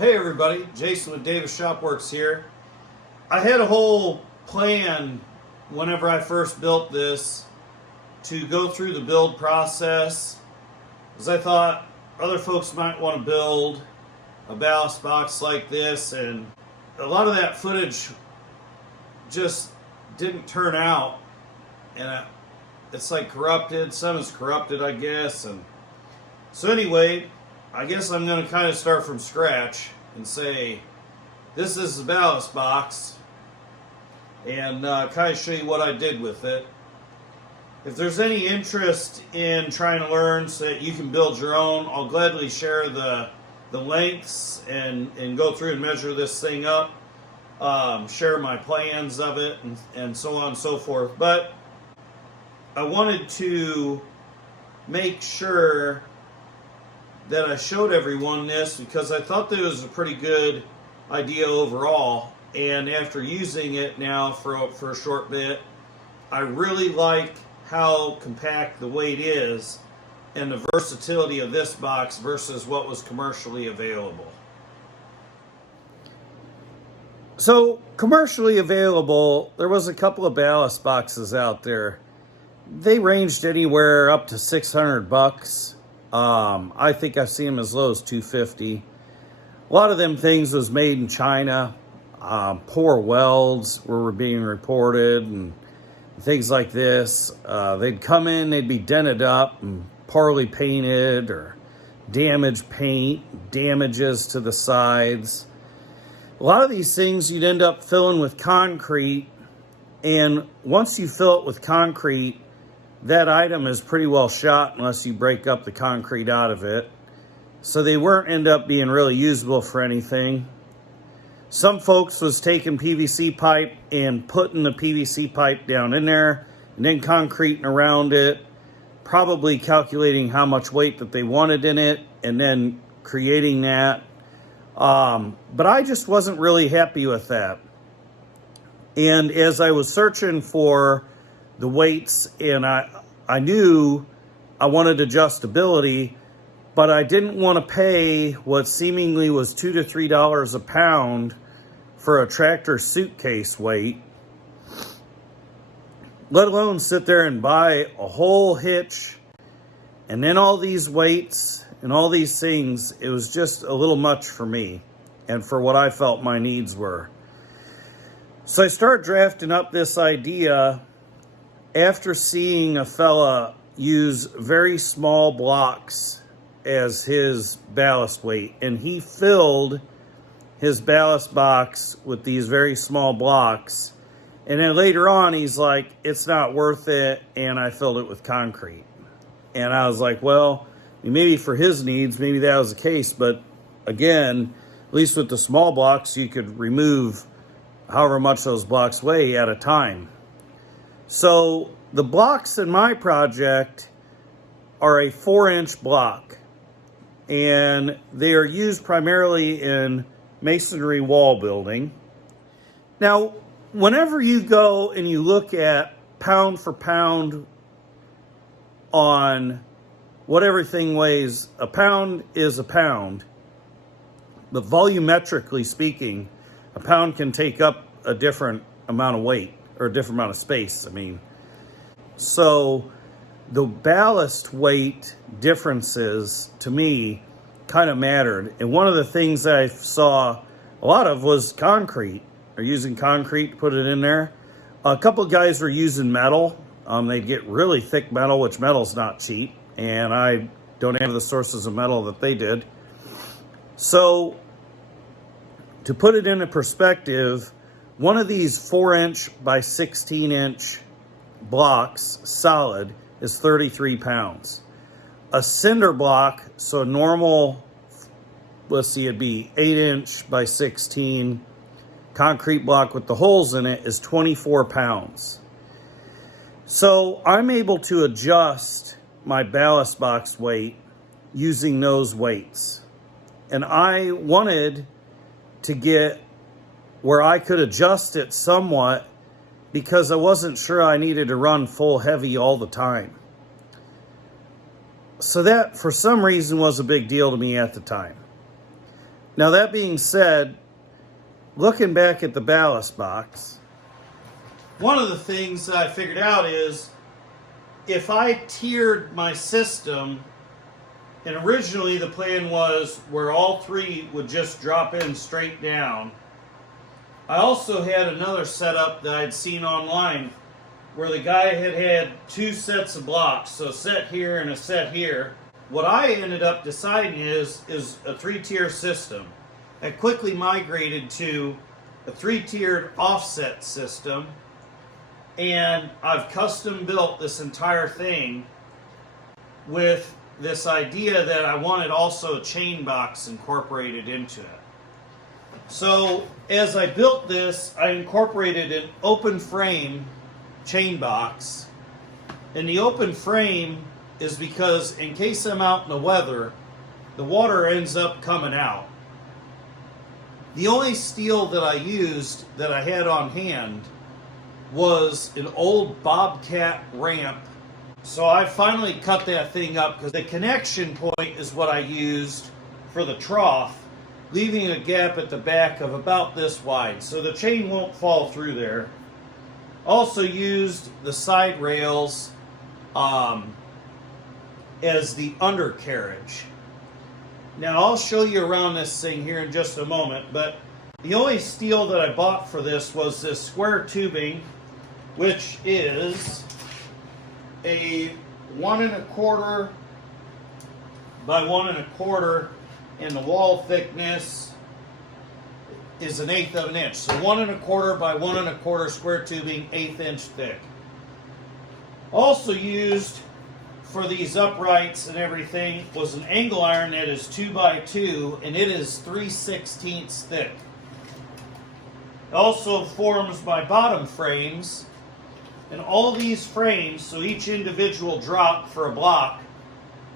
Hey everybody, Jason with Davis Shopworks here. I had a whole plan whenever I first built this to go through the build process, because I thought other folks might want to build a ballast box like this, and a lot of that footage just didn't turn out, and it's like corrupted. Some is corrupted, I guess. And so anyway, I guess I'm going to kind of start from scratch and say, this is the ballast box, and kind of show you what I did with it. If there's any interest in trying to learn so that you can build your own, I'll gladly share the lengths and go through and measure this thing up, share my plans of it, and so on and so forth. But I wanted to make sure that I showed everyone this because I thought that it was a pretty good idea overall. And after using it now for a short bit, I really like how compact the weight is and the versatility of this box versus what was commercially available. So commercially available, there was a couple of ballast boxes out there. They ranged anywhere up to $600. I think I've seen them as low as $250. A lot of them things was made in China. Poor welds were being reported and things like this. They'd come in, they'd be dented up and poorly painted, or damaged paint, damages to the sides. A lot of these things you'd end up filling with concrete, and once you fill it with concrete, that item is pretty well shot unless you break up the concrete out of it. So they weren't end up being really usable for anything. Some folks was taking PVC pipe and putting the PVC pipe down in there and then concreting around it, probably calculating how much weight that they wanted in it and then creating that. But I just wasn't really happy with that. And as I was searching for the weights, and I knew I wanted adjustability, but I didn't want to pay what seemingly was $2 to $3 a pound for a tractor suitcase weight, let alone sit there and buy a whole hitch and then all these weights and all these things. It was just a little much for me and for what I felt my needs were. So I started drafting up this idea after seeing a fella use very small blocks as his ballast weight, and he filled his ballast box with these very small blocks, and then later on he's like, it's not worth it, and I filled it with concrete. And I was like, well, maybe for his needs, maybe that was the case, but again, at least with the small blocks, you could remove however much those blocks weigh at a time. So the blocks in my project are a 4-inch block, and they are used primarily in masonry wall building. Now, whenever you go and you look at pound for pound on what everything weighs, a pound is a pound, but volumetrically speaking, a pound can take up a different amount of weight, or a different amount of space, I mean. So the ballast weight differences, to me, kind of mattered. And one of the things that I saw a lot of was concrete. They're using concrete to put it in there. A couple of guys were using metal. They'd get really thick metal, which metal's not cheap. And I don't have the sources of metal that they did. So to put it into perspective, one of these 4-inch by 16-inch blocks, solid, is 33 pounds. A cinder block, so normal, let's see, it'd be 8-inch by 16 concrete block with the holes in it, is 24 pounds. So I'm able to adjust my ballast box weight using those weights. And I wanted to get where I could adjust it somewhat because I wasn't sure I needed to run full heavy all the time. So that, for some reason, was a big deal to me at the time. Now that being said, looking back at the ballast box, one of the things that I figured out is if I tiered my system, and originally the plan was where all three would just drop in straight down. I also had another setup that I'd seen online where the guy had two sets of blocks, so a set here and a set here. What I ended up deciding is a three-tier system. I quickly migrated to a three-tiered offset system, and I've custom built this entire thing with this idea that I wanted also a chain box incorporated into it. So as I built this, I incorporated an open frame chain box, and the open frame is because in case I'm out in the weather, the water ends up coming out. The only steel that I used that I had on hand was an old Bobcat ramp. So I finally cut that thing up because the connection point is what I used for the trough, leaving a gap at the back of about this wide so the chain won't fall through there. Also used the side rails as the undercarriage. Now I'll show you around this thing here in just a moment, but the only steel that I bought for this was this square tubing, which is a 1 1/4 by 1 1/4, and the wall thickness is 1/8 of an inch. So 1 1/4 by 1 1/4 square tubing, 1/8 inch thick. Also used for these uprights and everything was an angle iron that is 2 by 2, and it is 3/16 thick. It also forms my bottom frames, and all these frames, so each individual drop for a block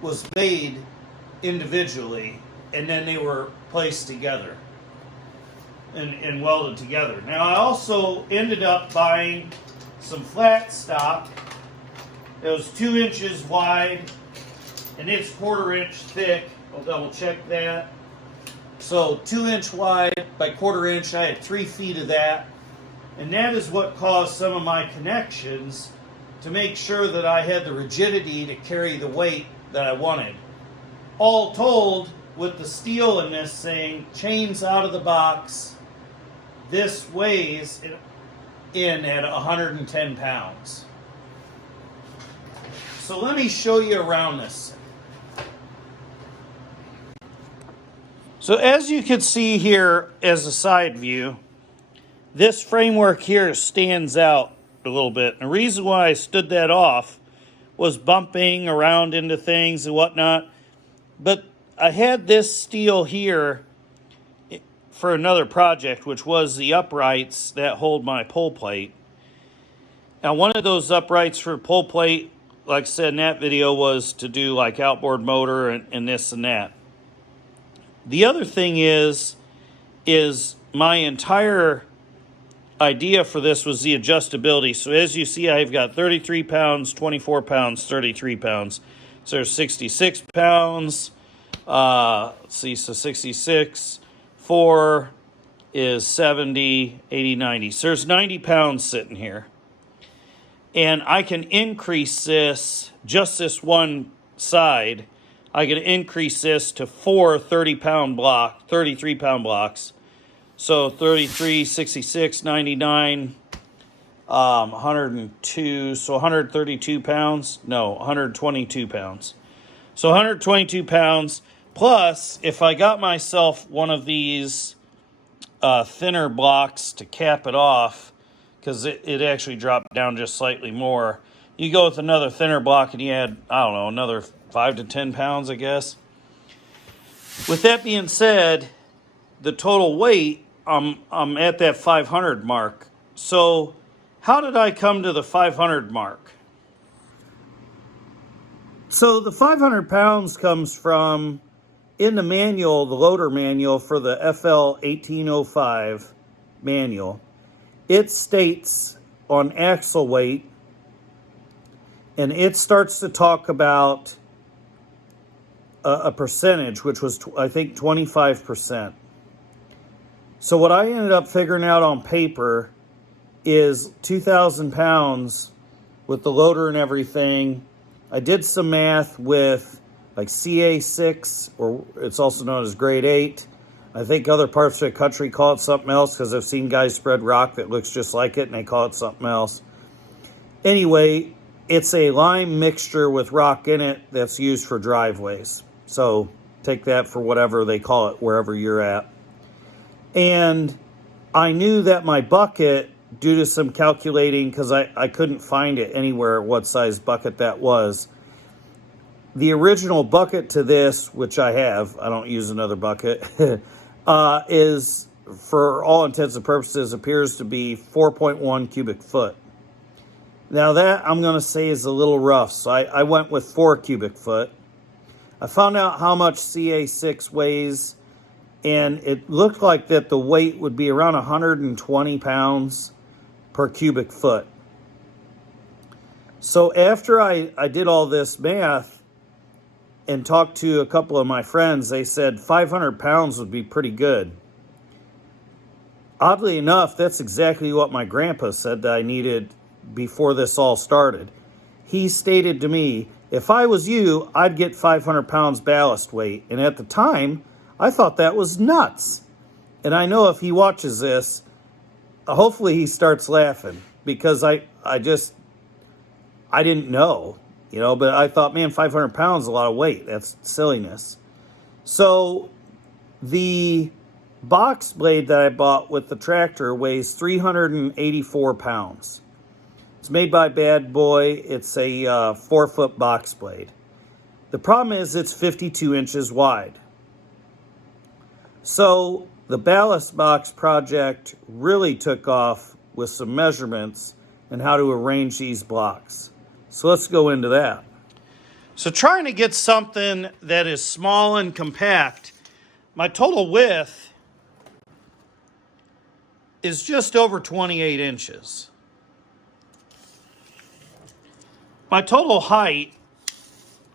was made individually, and then they were placed together and welded together. Now I also ended up buying some flat stock. It was 2 inches wide, and it's 1/4 inch thick. I'll double check that. So 2 inch wide by 1/4 inch, I had 3 feet of that. And that is what caused some of my connections to make sure that I had the rigidity to carry the weight that I wanted. All told, with the steel in this thing, chains out of the box, this weighs in at 110 pounds. So let me show you around this. So as you can see here as a side view, this framework here stands out a little bit. And the reason why I stood that off was bumping around into things and whatnot. But I had this steel here for another project, which was the uprights that hold my pull plate. Now, one of those uprights for pull plate, like I said in that video, was to do like outboard motor and this and that. The other thing is my entire idea for this was the adjustability. So as you see, I've got 33 pounds, 24 pounds, 33 pounds. So there's 66 pounds. Let's see, so 66, 4 is 70, 80, 90. So there's 90 pounds sitting here. And I can increase this, just this one side, I can increase this to 4 33-pound blocks. So 33, 66, 99, 102, so 132 pounds. No, 122 pounds. So 122 pounds, plus if I got myself one of these thinner blocks to cap it off, because it actually dropped down just slightly more. You go with another thinner block and you add, I don't know, another 5 to 10 pounds, I guess. With that being said, the total weight, I'm at that 500 mark. So how did I come to the 500 mark? So the 500 pounds comes from, in the manual, the loader manual for the FL 1805 manual, it states on axle weight, and it starts to talk about a percentage, which was, I think, 25%. So what I ended up figuring out on paper is 2,000 pounds with the loader and everything. I did some math with like CA6, or it's also known as grade 8. I think other parts of the country call it something else because I've seen guys spread rock that looks just like it and they call it something else. Anyway, it's a lime mixture with rock in it that's used for driveways. So take that for whatever they call it wherever you're at. And I knew that my bucket, due to some calculating, because I couldn't find it anywhere what size bucket that was. The original bucket to this, which I have, I don't use another bucket, is, for all intents and purposes, appears to be 4.1 cubic foot. Now that, I'm going to say, is a little rough, so I went with 4 cubic foot. I found out how much CA6 weighs, and it looked like that the weight would be around 120 pounds per cubic foot. So after I did all this math and talked to a couple of my friends, they said 500 pounds would be pretty good. Oddly enough, that's exactly what my grandpa said that I needed before this all started. He stated to me, if I was you, I'd get 500 pounds ballast weight. And at the time, I thought that was nuts. And I know if he watches this, hopefully he starts laughing, because I didn't know, but I thought, man, 500 pounds is a lot of weight. That's silliness. So the box blade that I bought with the tractor weighs 384 pounds. It's made by Bad Boy. It's a 4-foot box blade. The problem is it's 52 inches wide. So the Ballast Box project really took off with some measurements and how to arrange these blocks. So let's go into that. So trying to get something that is small and compact, my total width is just over 28 inches. My total height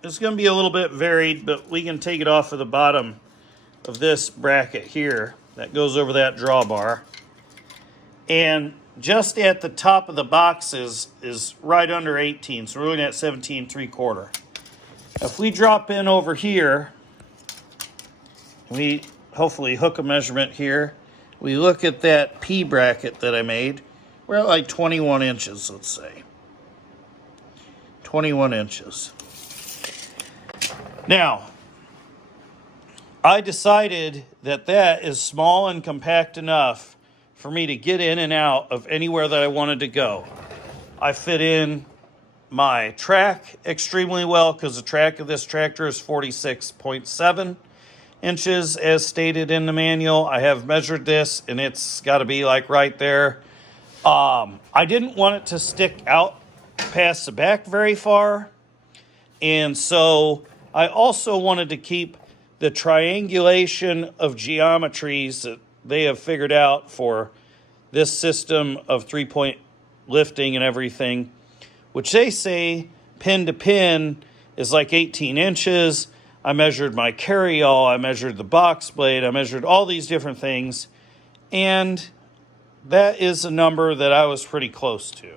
is going to be a little bit varied, but we can take it off of the bottom of this bracket here that goes over that drawbar. And just at the top of the box is right under 18, so we're looking at 17 3/4. If we drop in over here, we hopefully hook a measurement here. We look at that P bracket that I made. We're at like 21 inches, let's say. 21 inches. Now, I decided that that is small and compact enough for me to get in and out of anywhere that I wanted to go. I fit in my track extremely well because the track of this tractor is 46.7 inches as stated in the manual. I have measured this and it's got to be like right there. I didn't want it to stick out past the back very far, and so I also wanted to keep the triangulation of geometries that they have figured out for this system of 3-point lifting and everything, which they say pin to pin is like 18 inches. I measured my carryall, I measured the box blade, I measured all these different things, and that is a number that I was pretty close to.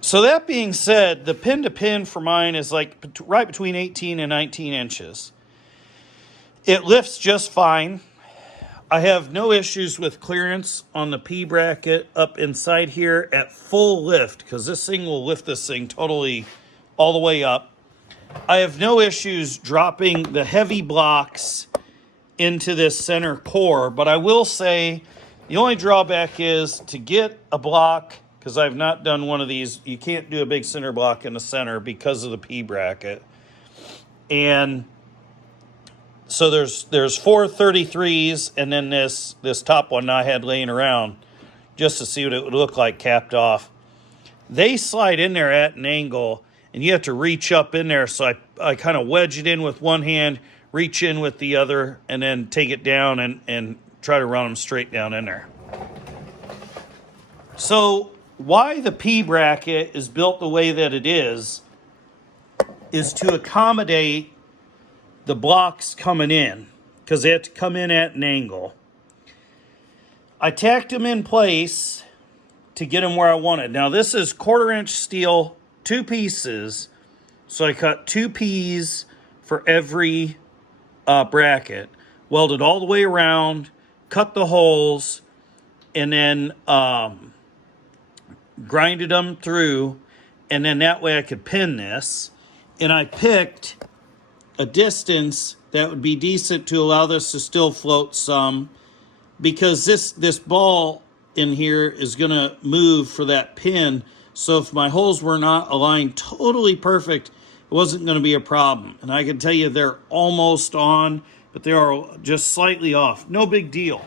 So that being said, the pin to pin for mine is like right between 18 and 19 inches. It lifts just fine. I have no issues with clearance on the P bracket up inside here at full lift, because this thing will lift this thing totally all the way up. I have no issues dropping the heavy blocks into this center core, but I will say the only drawback is to get a block, because I've not done one of these, you can't do a big center block in the center because of the P bracket. And so there's 4 33s and then this top one I had laying around just to see what it would look like capped off. They slide in there at an angle and you have to reach up in there. So I kind of wedge it in with one hand, reach in with the other, and then take it down and try to run them straight down in there. So why the P bracket is built the way that it is to accommodate the blocks coming in, because they have to come in at an angle. I tacked them in place to get them where I wanted. Now this is 1/4" steel, 2 pieces. So I cut 2 P's for every bracket, welded all the way around, cut the holes, and then grinded them through, and then that way I could pin this. And I picked a distance that would be decent to allow this to still float some, because this ball in here is going to move for that pin. So if my holes were not aligned totally perfect, it wasn't going to be a problem. And I can tell you they're almost on, but they are just slightly off. No big deal.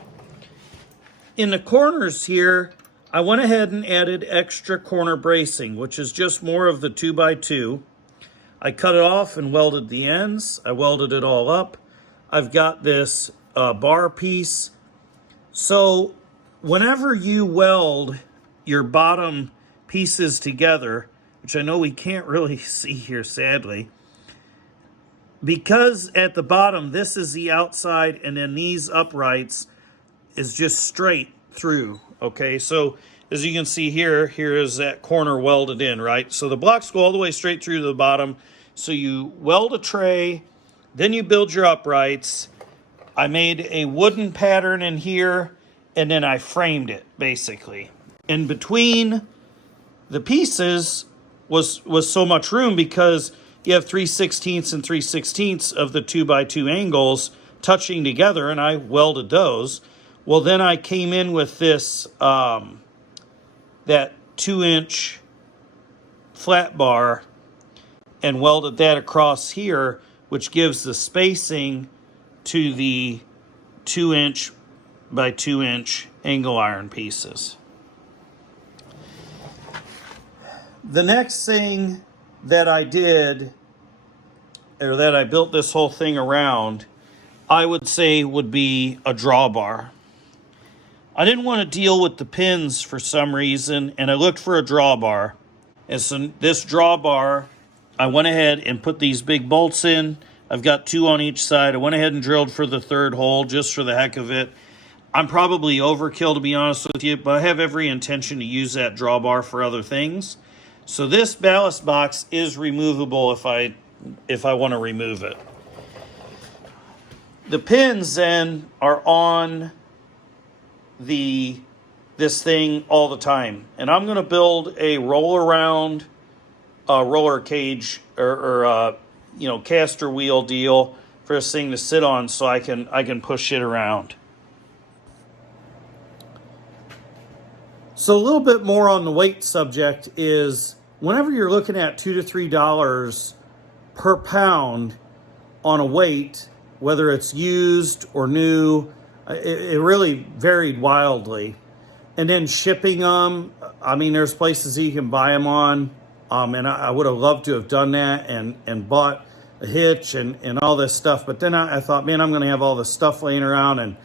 In the corners here, I went ahead and added extra corner bracing, which is just more of the 2x2. I cut it off and welded the ends. I welded it all up. I've got this bar piece. So whenever you weld your bottom pieces together, which I know we can't really see here, sadly, because at the bottom, this is the outside, and then these uprights is just straight through, okay? So as you can see here, here is that corner welded in, right? So the blocks go all the way straight through to the bottom. So you weld a tray, then you build your uprights. I made a wooden pattern in here, and then I framed it, basically. In between the pieces was so much room, because you have 3/16 and 3/16 of the 2x2 angles touching together, and I welded those. Well, then I came in with this, that 2-inch flat bar and welded that across here, which gives the spacing to the 2-inch by 2-inch angle iron pieces. The next thing that I did, or that I built this whole thing around, I would say would be a drawbar. I didn't want to deal with the pins for some reason, and I looked for a drawbar. And so this drawbar, I went ahead and put these big bolts in. I've got 2 on each side. I went ahead and drilled for the 3rd hole just for the heck of it. I'm probably overkill, to be honest with you, but I have every intention to use that drawbar for other things. So this ballast box is removable if I want to remove it. The pins then are on this thing all the time, and I'm going to build a roll-around roller cage or caster wheel deal for this thing to sit on, so I can push it around. So a little bit more on the weight subject is, whenever you're looking at $2 to $3 per pound on a weight, whether it's used or new, it really varied wildly. And then shipping them, I mean, there's places you can buy them on, and I would have loved to have done that and bought a hitch and all this stuff. But then I thought, man, I'm going to have all this stuff laying around. And,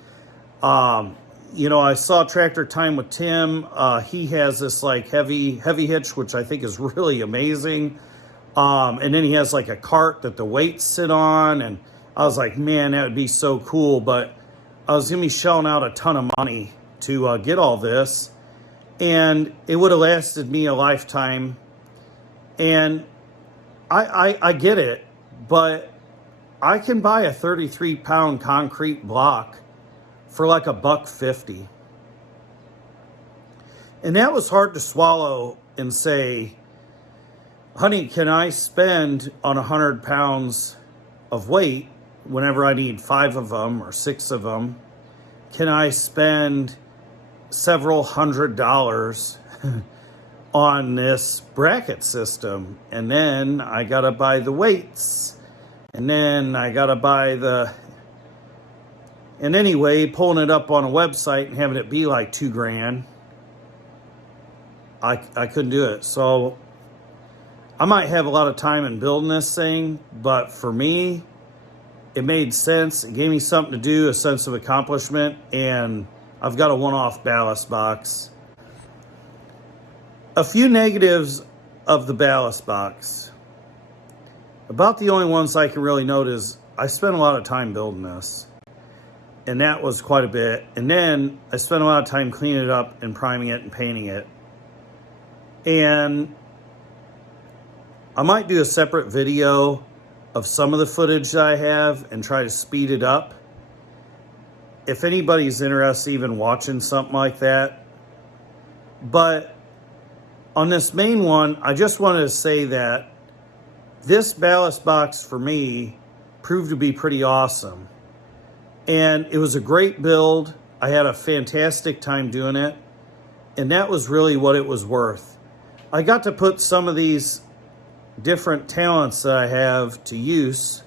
I saw Tractor Time with Tim. He has this like heavy hitch, which I think is really amazing. And then he has like a cart that the weights sit on. And I was like, man, that would be so cool. But I was going to be shelling out a ton of money to get all this. And it would have lasted me a lifetime. And I get it, but I can buy a 33-pound concrete block for like $1.50. And that was hard to swallow and say, honey, can I spend on 100 pounds of weight whenever I need 5 of them or 6 of them? Can I spend several $100s on this bracket system? And then I gotta buy the weights, and then I gotta buy and anyway, pulling it up on a website and having it be like $2,000, I couldn't do it. So I might have a lot of time in building this thing, but for me, it made sense. It gave me something to do, a sense of accomplishment, and I've got a one-off ballast box. A few negatives of the ballast box. About the only ones I can really note is I spent a lot of time building this. and that was quite a bit. And then I spent a lot of time cleaning it up and priming it and painting it. And I might do a separate video of some of the footage that I have and try to speed it up. If anybody's interested even watching something like that. But on this main one, I just wanted to say that this ballast box for me proved to be pretty awesome. And it was a great build. I had a fantastic time doing it. And that was really what it was worth. I got to put some of these different talents that I have to use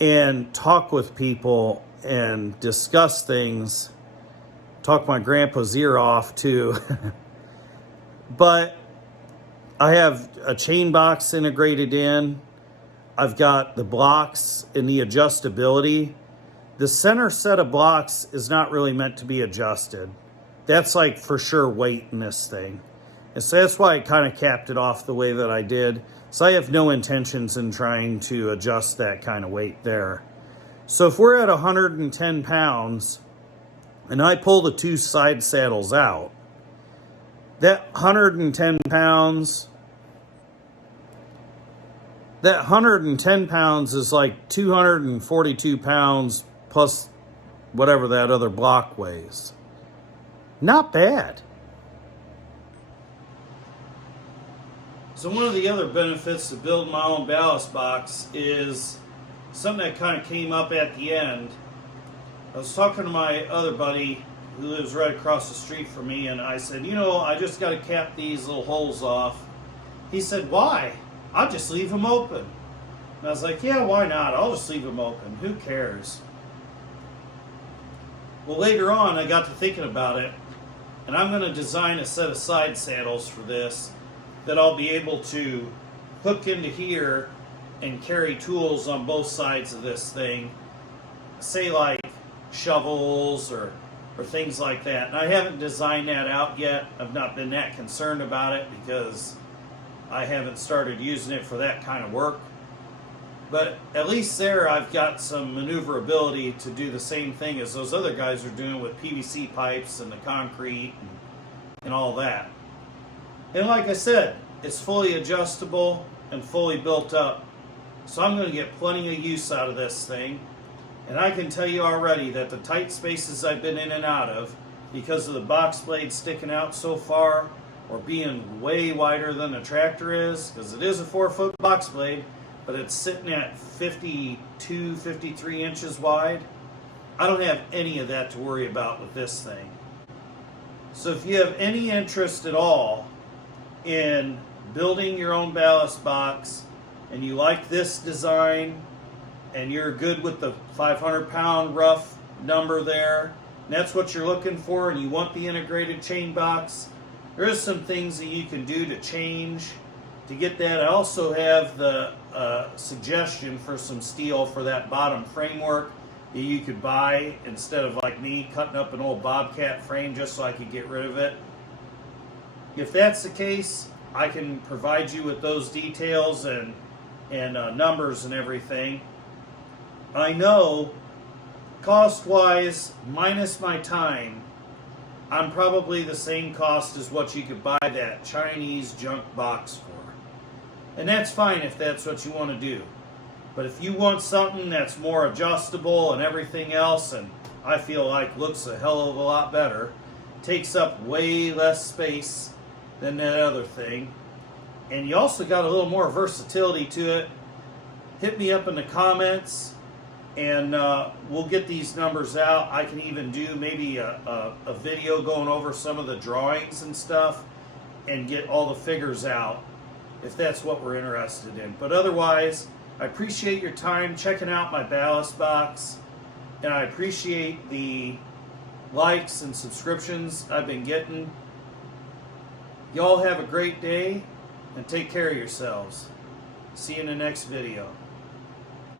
and talk with people and discuss things. Talk my grandpa's ear off too. But I have a chain box integrated in. I've got the blocks and the adjustability. The center set of blocks is not really meant to be adjusted. That's like for sure weight in this thing. And so that's why I kind of capped it off the way that I did. So I have no intentions in trying to adjust that kind of weight there. So if we're at 110 pounds and I pull the two side saddles out, that 110 pounds is like 242 pounds plus whatever that other block weighs. Not bad. So one of the other benefits to building my own ballast box is something that kind of came up at the end. I was talking to my other buddy who lives right across the street from me, and I said, you know, I just got to cap these little holes off. He said, why? I'll just leave them open. And I was like, yeah, why not? I'll just leave them open. Who cares? Well, later on, I got to thinking about it, and I'm going to design a set of side saddles for this that I'll be able to hook into here and carry tools on both sides of this thing. Say like shovels or things like that. And I haven't designed that out yet. I've not been that concerned about it because I haven't started using it for that kind of work. But at least there I've got some maneuverability to do the same thing as those other guys are doing with PVC pipes and the concrete and all that. And like I said, it's fully adjustable and fully built up. So I'm going to get plenty of use out of this thing. And I can tell you already that the tight spaces I've been in and out of, because of the box blade sticking out so far, or being way wider than the tractor is, because it is a 4-foot box blade, but it's sitting at 52, 53 inches wide. I don't have any of that to worry about with this thing. So if you have any interest at all in building your own ballast box, and you like this design, and you're good with the 500-pound rough number there, and that's what you're looking for, and you want the integrated chain box, there is some things that you can do to change to get that. I also have the suggestion for some steel for that bottom framework that you could buy instead of like me cutting up an old Bobcat frame just so I could get rid of it. If that's the case, I can provide you with those details and numbers and everything. I know cost-wise, minus my time, I'm probably the same cost as what you could buy that Chinese junk box for. And that's fine if that's what you want to do. But if you want something that's more adjustable and everything else, and I feel like looks a hell of a lot better, takes up way less space than that other thing, and you also got a little more versatility to it, hit me up in the comments, and we'll get these numbers out. I can even do maybe a video going over some of the drawings and stuff and get all the figures out if that's what we're interested in. But otherwise, I appreciate your time checking out my ballast box, and I appreciate the likes and subscriptions I've been getting. Y'all have a great day and take care of yourselves. See you in the next video.